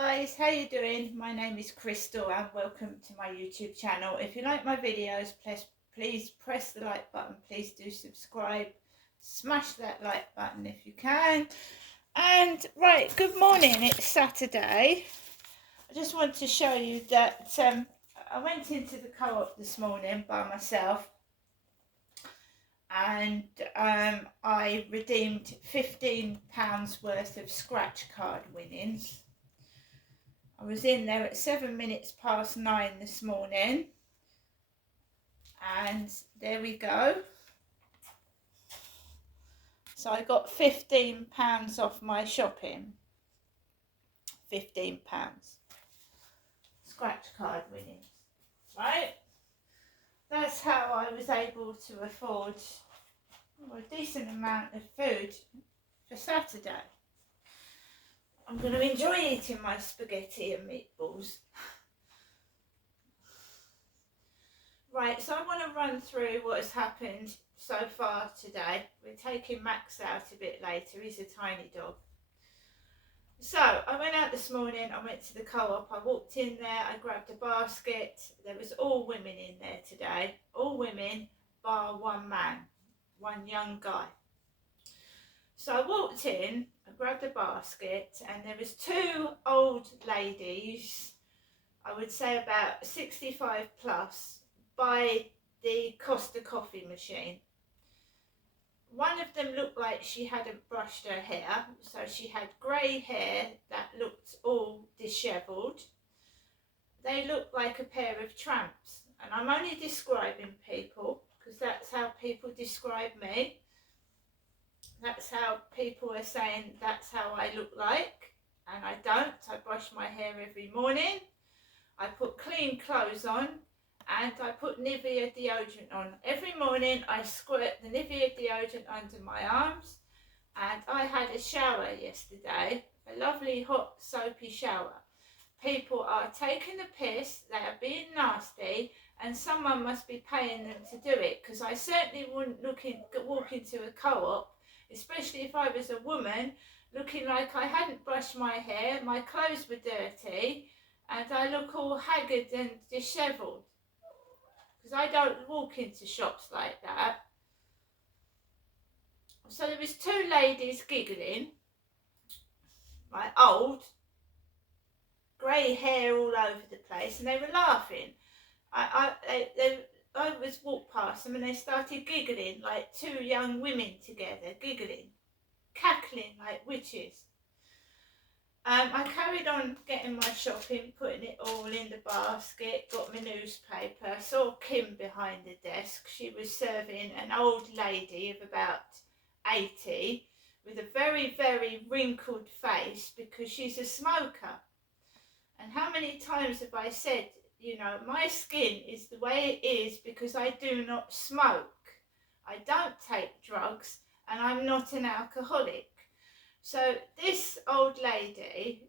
guys, how you doing? My name is Crystal and welcome to my YouTube channel. If you like my videos, please press the like button. Please do subscribe. Smash that like button if you can. And right, good morning. It's Saturday. I just want to show you that I went into the co-op this morning by myself and I redeemed £15 worth of scratch card winnings. I was in there at 9:07 this morning, and there we go. So I got £15 off my shopping. £15 scratch card winnings, right? That's how I was able to afford a decent amount of food for Saturday. I'm going to enjoy eating my spaghetti and meatballs. Right, so I want to run through what has happened so far today. We're taking Max out a bit later. He's a tiny dog. So I went out this morning. I went to the co-op. I walked in there. I grabbed a basket. There was all women in there today. All women bar one man, one young guy. So I walked in, I grabbed a basket, and there was two old ladies, I would say about 65 plus, by the Costa coffee machine. One of them looked like she hadn't brushed her hair, so she had grey hair that looked all dishevelled. They looked like a pair of tramps, and I'm only describing people because that's how people describe me. That's how people are saying that's how I look like, and I don't. I brush my hair every morning. I put clean clothes on, and I put Nivea deodorant on. Every morning I squirt the Nivea deodorant under my arms, and I had a shower yesterday, a lovely hot soapy shower. People are taking the piss, they are being nasty, and someone must be paying them to do it, because I certainly wouldn't walk into a co-op, especially if I was a woman, looking like I hadn't brushed my hair, my clothes were dirty, and I look all haggard and dishevelled. Because I don't walk into shops like that. So there was two ladies giggling, like old, grey hair all over the place, and they were laughing. I was walked past them and they started giggling like two young women together, giggling, cackling like witches. I carried on getting my shopping, putting it all in the basket, got my newspaper, saw Kim behind the desk. She was serving an old lady of about 80 with a very, very wrinkled face because she's a smoker. And how many times have I said, you know, my skin is the way it is because I do not smoke. I don't take drugs and I'm not an alcoholic. So this old lady,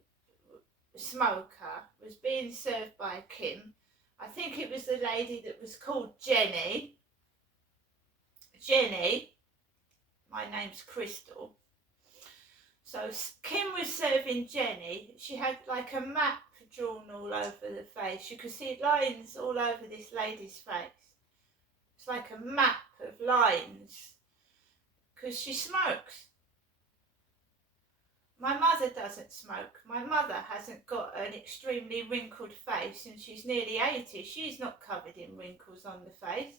smoker, was being served by Kim. I think it was the lady that was called Jenny. Jenny, my name's Crystal. So Kim was serving Jenny. She had like a map drawn all over the face. You could see lines all over this lady's face. It's like a map of lines because she smokes. My mother doesn't smoke. My mother hasn't got an extremely wrinkled face and she's nearly 80. She's not covered in wrinkles on the face.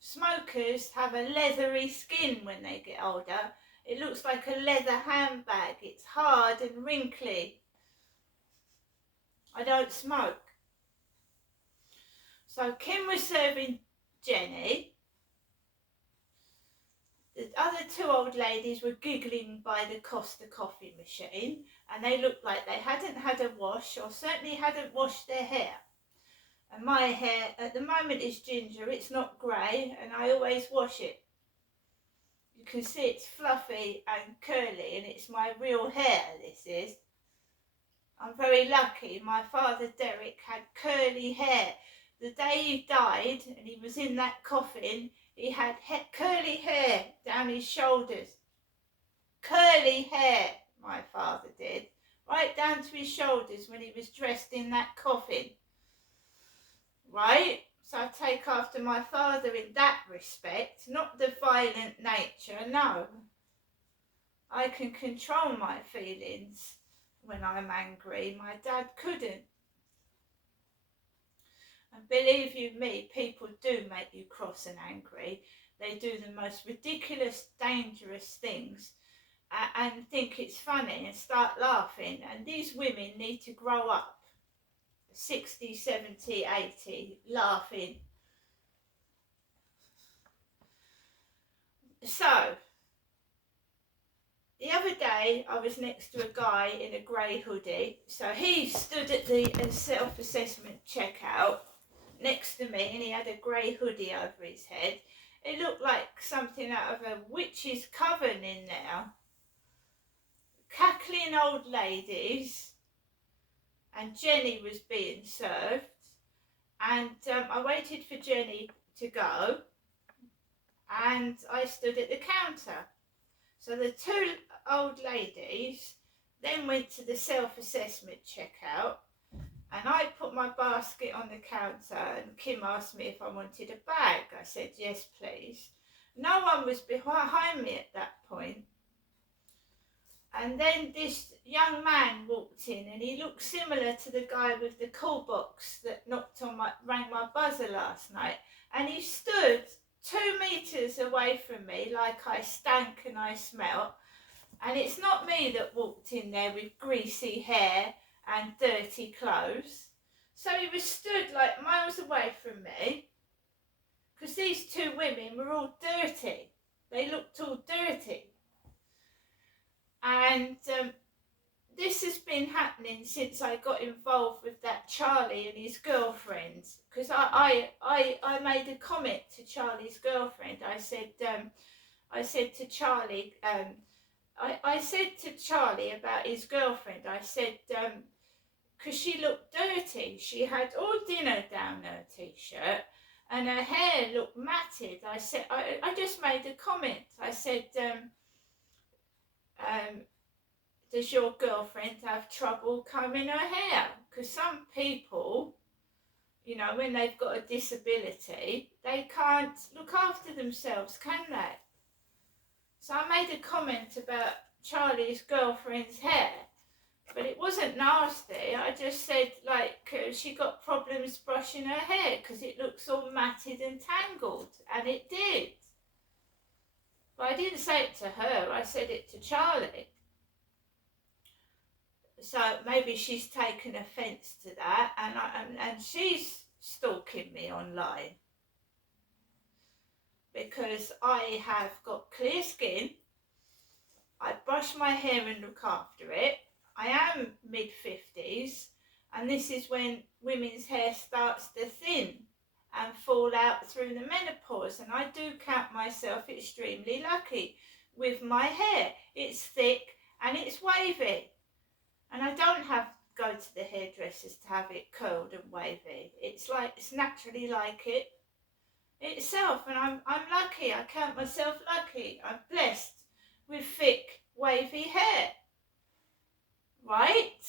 Smokers have a leathery skin when they get older. It looks like a leather handbag. It's hard and wrinkly. I don't smoke. So Kim was serving Jenny. The other two old ladies were giggling by the Costa coffee machine, and they looked like they hadn't had a wash or certainly hadn't washed their hair. And my hair at the moment is ginger, it's not grey, and I always wash it. You can see it's fluffy and curly, and it's my real hair, this is. I'm very lucky. My father Derek had curly hair. The day he died, and he was in that coffin, he had curly hair down his shoulders. Curly hair, my father did, right down to his shoulders when he was dressed in that coffin, right? So I take after my father in that respect, not the violent nature, no. I can control my feelings when I'm angry. My dad couldn't. And believe you me, people do make you cross and angry. They do the most ridiculous, dangerous things and think it's funny and start laughing. And these women need to grow up, 60, 70, 80, laughing. So, the other day I was next to a guy in a grey hoodie. So he stood at the self-assessment checkout next to me and he had a grey hoodie over his head. It looked like something out of a witch's coven in there. Cackling old ladies, and Jenny was being served, and I waited for Jenny to go, and I stood at the counter. So the two old ladies then went to the self-assessment checkout, and I put my basket on the counter, and Kim asked me if I wanted a bag. I said yes please. No one was behind me at that point. And then this young man walked in, and he looked similar to the guy with the call box that rang my buzzer last night. And he stood 2 meters away from me like I stank and I smelt. And it's not me that walked in there with greasy hair and dirty clothes. So he was stood like miles away from me, because these two women were all dirty. They looked all dirty. And this has been happening since I got involved with that Charlie and his girlfriend. Because I made a comment to Charlie's girlfriend. I said to Charlie, I said to Charlie about his girlfriend. I said, because she looked dirty. She had all dinner down her t-shirt, and her hair looked matted. I said, I just made a comment. I said, does your girlfriend have trouble combing her hair? Because some people, you know, when they've got a disability, they can't look after themselves, can they? So I made a comment about Charlie's girlfriend's hair, but it wasn't nasty. I just said, like, she got problems brushing her hair because it looks all matted and tangled, and it did. But I didn't say it to her, I said it to Charlie. So maybe she's taken offence to that, and she's stalking me online. Because I have got clear skin, I brush my hair and look after it. I am mid-50s, and this is when women's hair starts to thin and fall out through the menopause, and I do count myself extremely lucky with my hair. It's thick and it's wavy, and I don't have to go to the hairdressers to have it curled and wavy. It's naturally like it itself, and I'm lucky. I count myself lucky. I'm blessed with thick wavy hair, right?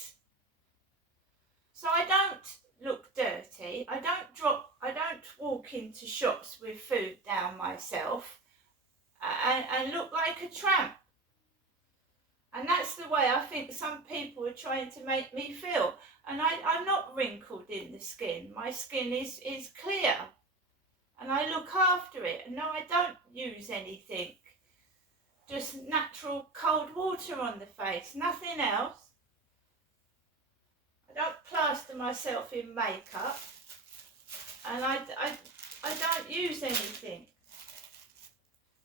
So I don't look dirty. I don't walk into shops with food down myself and look like a tramp. And that's the way I think some people are trying to make me feel. And I'm not wrinkled in the skin. My skin is clear. And I look after it. And no, I don't use anything. Just natural cold water on the face. Nothing else. I don't plaster myself in makeup. And I don't use anything.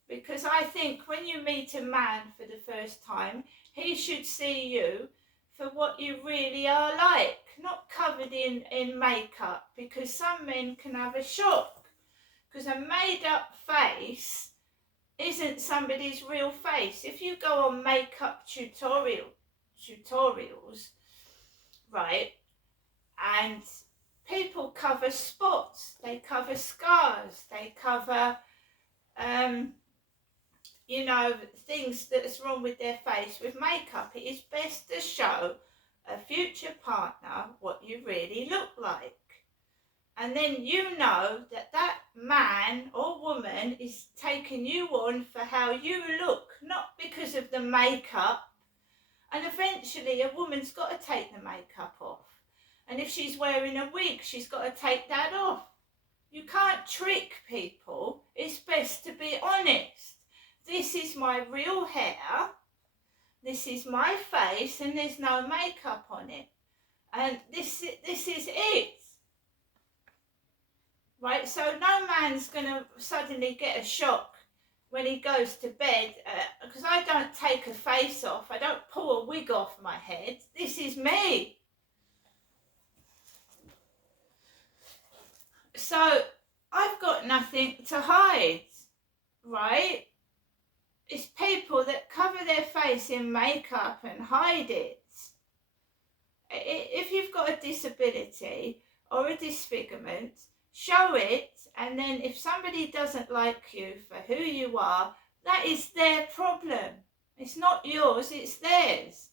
Because I think when you meet a man for the first time, he should see you for what you really are like. Not covered in makeup. Because some men can have a shock. Because a made-up face isn't somebody's real face. If you go on makeup tutorials, right, and people cover spots, they cover scars, they cover you know, things that's wrong with their face with makeup. It is best to show a future partner what you really look like. And then you know that that man or woman is taking you on for how you look, not because of the makeup. And eventually a woman's got to take the makeup off. And if she's wearing a wig, she's got to take that off. You can't trick people. It's best to be honest. This is my real hair. This is my face, and there's no makeup on it. And this is it. Right, so no man's going to suddenly get a shock when he goes to bed, because I don't take a face off, I don't pull a wig off my head. This is me. So I've got nothing to hide, right? It's people that cover their face in makeup and hide it. If you've got a disability or a disfigurement, show it, and then if somebody doesn't like you for who you are, that is their problem. It's not yours, it's theirs.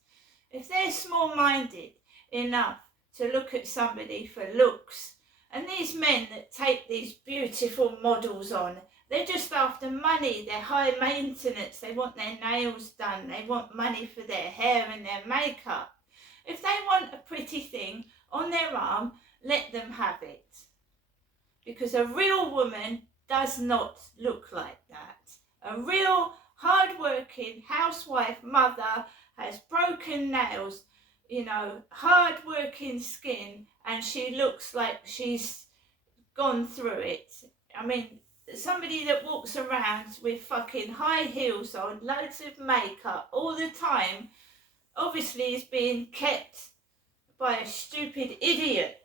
If they're small-minded enough to look at somebody for looks, and these men that take these beautiful models on, they're just after money, they're high maintenance, they want their nails done, they want money for their hair and their makeup. If they want a pretty thing on their arm, let them have it. Because a real woman does not look like that. A real hard-working housewife mother has broken nails, you know, hard-working skin, and she looks like she's gone through it. I mean, somebody that walks around with fucking high heels on, loads of makeup all the time, obviously is being kept by a stupid idiot.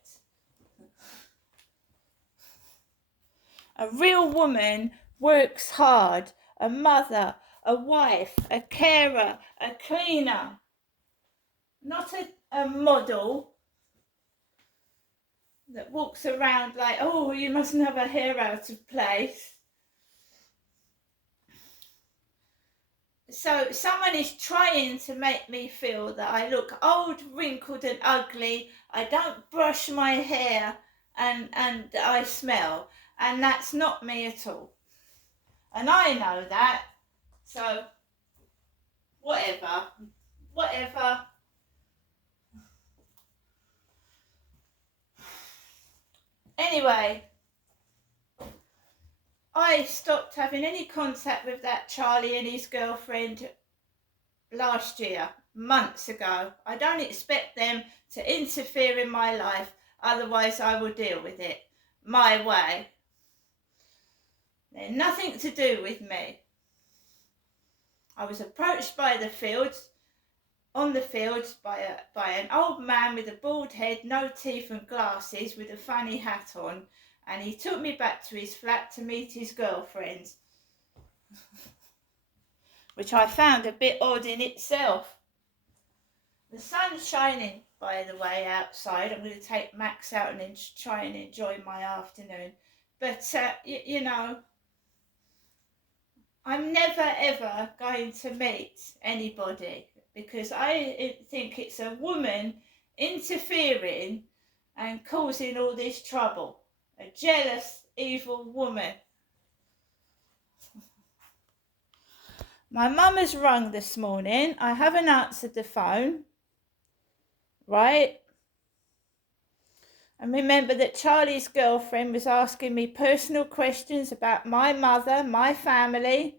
A real woman works hard, a mother, a wife, a carer, a cleaner, not a model that walks around like, oh, you mustn't have her hair out of place. So someone is trying to make me feel that I look old, wrinkled and ugly, I don't brush my hair, and I smell. And that's not me at all. And I know that. So, whatever. Anyway, I stopped having any contact with that Charlie and his girlfriend last year, months ago. I don't expect them to interfere in my life, otherwise I will deal with it my way. They're nothing to do with me. I was approached on the fields by an old man with a bald head, no teeth and glasses, with a funny hat on, and he took me back to his flat to meet his girlfriend, which I found a bit odd in itself. The sun's shining, by the way, outside. I'm going to take Max out and try and enjoy my afternoon. But, you know, I'm never ever going to meet anybody, because I think it's a woman interfering and causing all this trouble. A jealous, evil woman. My mum has rung this morning. I haven't answered the phone. Right? And remember that Charlie's girlfriend was asking me personal questions about my mother, my family,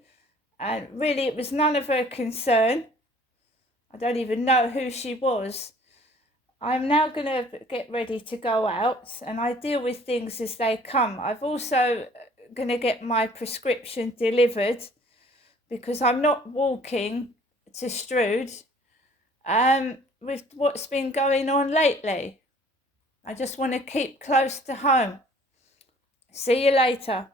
and really it was none of her concern. I don't even know who she was. I'm now going to get ready to go out, and I deal with things as they come. I've also going to get my prescription delivered, because I'm not walking to Strood with what's been going on lately. I just want to keep close to home. See you later.